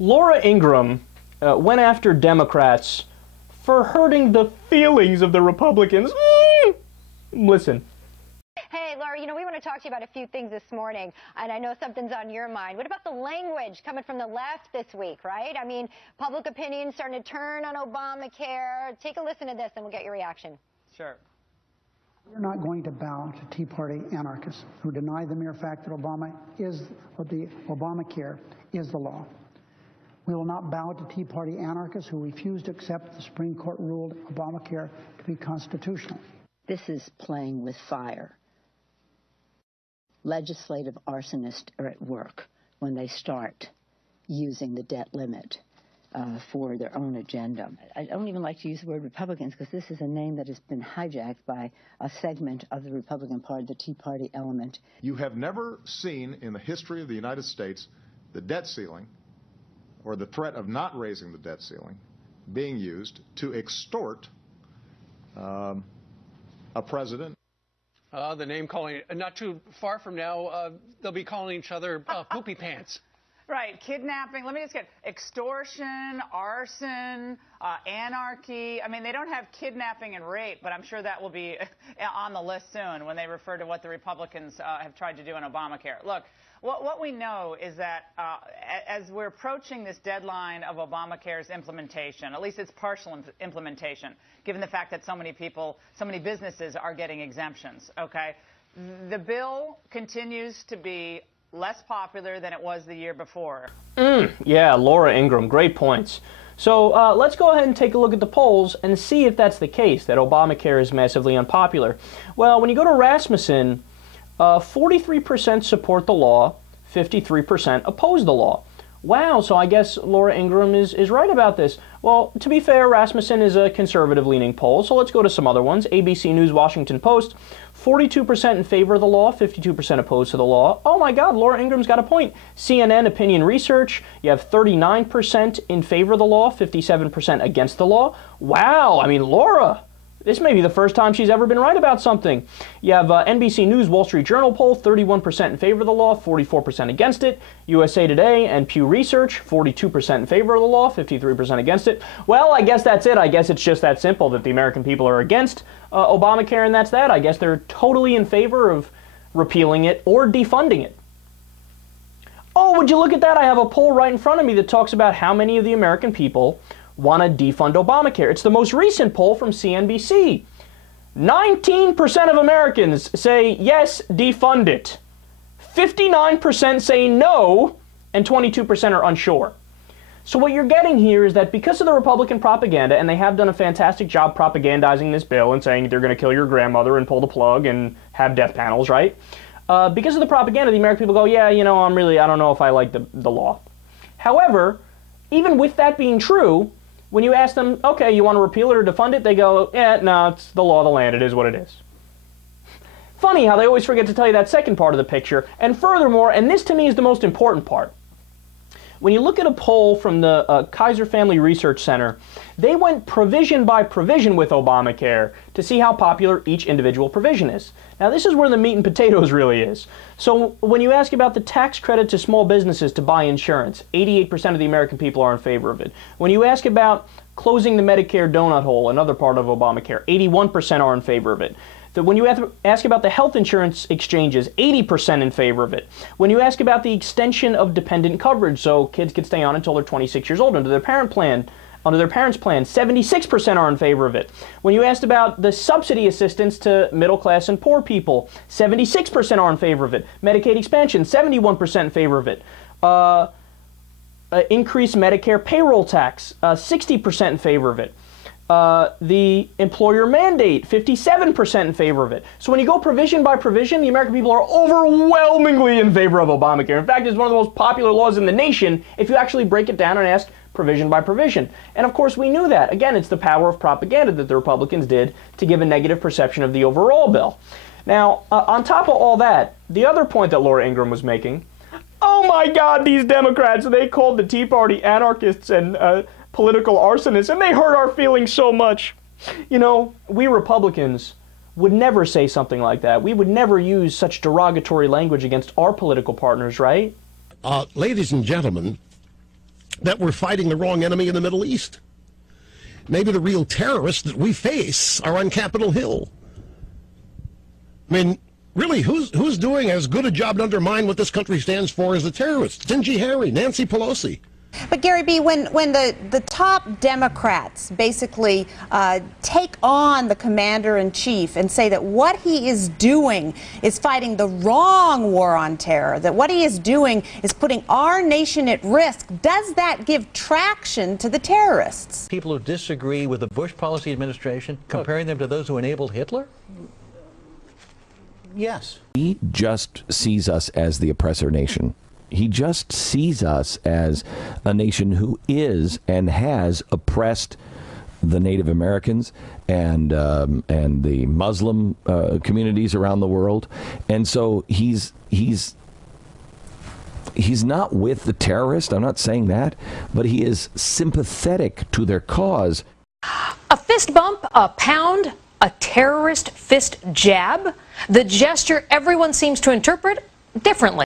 Laura Ingraham went after Democrats for hurting the feelings of the Republicans. Listen. Hey, Laura, you know, we want to talk to you about a few things this morning, and I know something's on your mind. What about the language coming from the left this week, right? I mean, public opinion starting to turn on Obamacare. Take a listen to this, and we'll get your reaction. Sure. We're not going to bow to Tea Party anarchists who deny the mere fact that Obamacare is the law. We will not bow to Tea Party anarchists who refuse to accept the Supreme Court ruled Obamacare to be constitutional. This is playing with fire. Legislative arsonists are at work when they start using the debt limit for their own agenda. I don't even like to use the word Republicans because this is a name that has been hijacked by a segment of the Republican Party, the Tea Party element. You have never seen in the history of the United States the debt ceiling or the threat of not raising the debt ceiling being used to extort a president. The name calling, not too far from now, they'll be calling each other poopy pants. Right, kidnapping, let me just get extortion, arson, anarchy. I mean, they don't have kidnapping and rape, but I'm sure that will be on the list soon when they refer to what the Republicans have tried to do in Obamacare. Look, what we know is that as we're approaching this deadline of Obamacare's implementation, at least its partial implementation, given the fact that so many people, so many businesses are getting exemptions, okay, the bill continues to be less popular than it was the year before. Yeah, Laura Ingraham, great points. So let's go ahead and take a look at the polls and see if that's the case, that Obamacare is massively unpopular. Well, when you go to Rasmussen, 43% support the law, 53% oppose the law. Wow, so I guess Laura Ingraham is right about this. Well, to be fair, Rasmussen is a conservative-leaning poll, so let's go to some other ones. ABC News, Washington Post, 42% in favor of the law, 52% opposed to the law. Oh my God, Laura Ingraham's got a point. CNN Opinion Research, you have 39% in favor of the law, 57% against the law. Wow, I mean, Laura, this may be the first time she's ever been right about something. You have NBC News, Wall Street Journal poll, 31% in favor of the law, 44% against it. USA Today and Pew Research, 42% in favor of the law, 53% against it. Well, I guess that's it. I guess it's just that simple that the American people are against Obamacare, and that's that. I guess they're totally in favor of repealing it or defunding it. Oh, would you look at that? I have a poll right in front of me that talks about how many of the American people want to defund Obamacare. It's the most recent poll from CNBC. 19% of Americans say yes, defund it. 59% say no, and 22% are unsure. So what you're getting here is that because of the Republican propaganda, and they have done a fantastic job propagandizing this bill and saying they're going to kill your grandmother and pull the plug and have death panels, right? Because of the propaganda, the American people go, yeah, you know, I don't know if I like the law. However, even with that being true, when you ask them, okay, you want to repeal it or defund it, they go, yeah, no, it's the law of the land. It is what it is. Funny how they always forget to tell you that second part of the picture. And furthermore, and this to me is the most important part, when you look at a poll from the Kaiser Family Research Center, they went provision by provision with Obamacare to see how popular each individual provision is. Now, this is where the meat and potatoes really is. So when you ask about the tax credit to small businesses to buy insurance, 88% of the American people are in favor of it. When you ask about closing the Medicare donut hole, another part of Obamacare, 81% are in favor of it. When you ask about the health insurance exchanges, 80% in favor of it. When you ask about the extension of dependent coverage, so kids can stay on until they're 26 years old under their parents' plan, 76% are in favor of it. When you asked about the subsidy assistance to middle class and poor people, 76% are in favor of it. Medicaid expansion, 71% in favor of it. Increased Medicare payroll tax, 60% in favor of it. The employer mandate, 57% in favor of it. So when you go provision by provision, the American people are overwhelmingly in favor of Obamacare. In fact, it's one of the most popular laws in the nation if you actually break it down and ask provision by provision. And of course we knew that. Again, it's the power of propaganda that the Republicans did to give a negative perception of the overall bill. Now, on top of all that, the other point that Laura Ingraham was making, oh my God, these Democrats, they called the Tea Party anarchists and political arsonists, and they hurt our feelings so much. You know, we Republicans would never say something like that. We would never use such derogatory language against our political partners, right? Ladies and gentlemen, that we're fighting the wrong enemy in the Middle East. Maybe the real terrorists that we face are on Capitol Hill. I mean, really, who's doing as good a job to undermine what this country stands for as the terrorists? Stingy Harry, Nancy Pelosi. But Gary B., when the top Democrats basically take on the commander-in-chief and say that what he is doing is fighting the wrong war on terror, that what he is doing is putting our nation at risk, does that give traction to the terrorists? People who disagree with the Bush policy administration, comparing them to those who enabled Hitler? Yes. He just sees us as the oppressor nation. He just sees us as a nation who is and has oppressed the Native Americans and the Muslim communities around the world, and so he's not with the terrorists. I'm not saying that, but he is sympathetic to their cause. A fist bump, a pound, a terrorist fist jab. The gesture everyone seems to interpret differently.